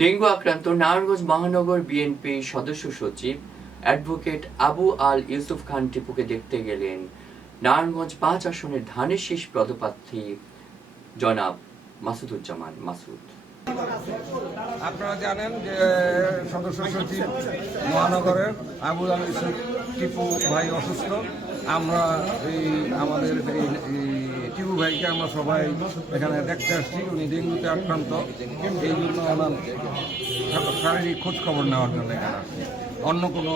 Dengue আক্রান্ত নারায়ণগঞ্জ মহানগর BNP সদস্য সচিব অ্যাডভোকেট আবু আল ইউসুফ খান টিপুকে দেখতে গেলেন নারায়ণগঞ্জ ৫ আসনের ধানের শীষ পদপ্রার্থী জনাব মাসুদুজ্জামান মাসুদ। আপনারা জানেন যে সদস্য সচিব মহানগরের আবু আল ইউসুফ টিপু ভাই অসুস্থ। আমরা আমাদের টিপু ভাইকে আমরা সবাই এখানে দেখতে আসছি। উনি ডেঙ্গুতে আক্রান্ত, এই জন্য ওনার শারীরিক খোঁজ খবর নেওয়ার জন্য এখানে আসছি। অন্য কোনো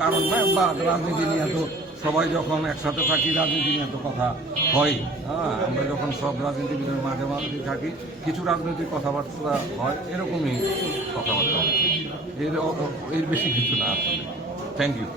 কারণ নয়, বা রাজনীতি নিয়ে তো সবাই যখন একসাথে থাকি রাজনীতি নিয়ে তো কথা হয়। আমরা যখন সব রাজনীতিবিদের মাঝে মাঝে থাকি কিছু রাজনৈতিক কথাবার্তা হয়, এরকমই কথাবার্তা হয়, এর বেশি কিছু না আসলে। Thank you.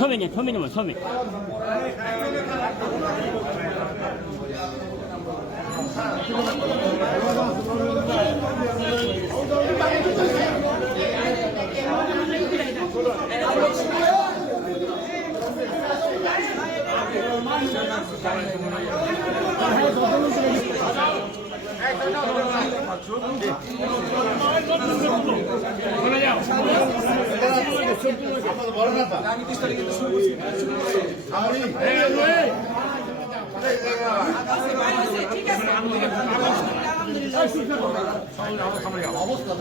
처음에 처음에 처음에 অবস্থা